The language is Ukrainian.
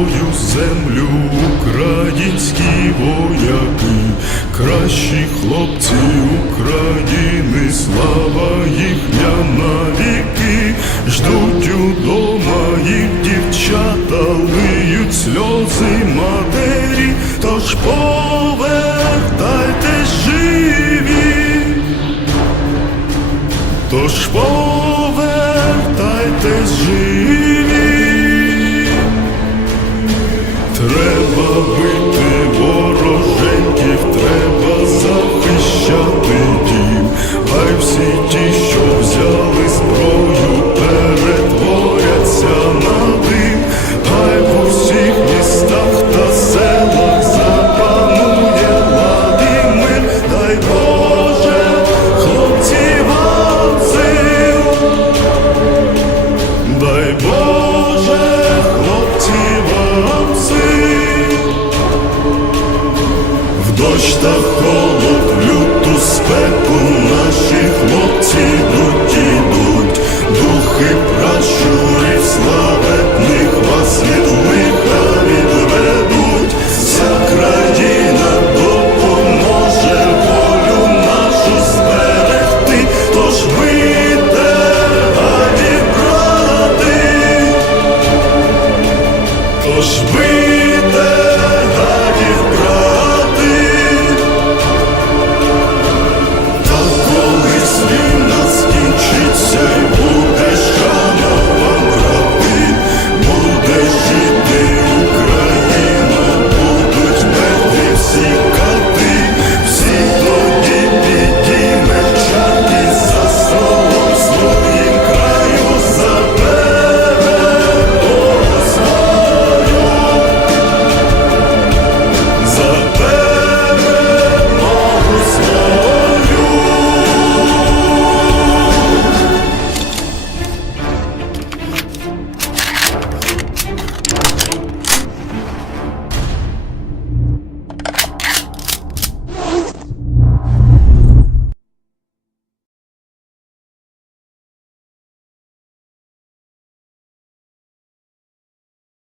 свою землю. Українські вояки, кращі хлопці України, слава їхня навіки, ждуть удома їх дівчата, виють сльози матері, тож повертайте живі, тож повертайте живі. Дім. Хай всі ті, що взяли зброю, перетворяться на дим. Хай в усіх містах та селах запанує лад і. Дай Боже, хлопці вам сил. Дай Боже, хлопці вам сил, в дощ та холод, Espírito.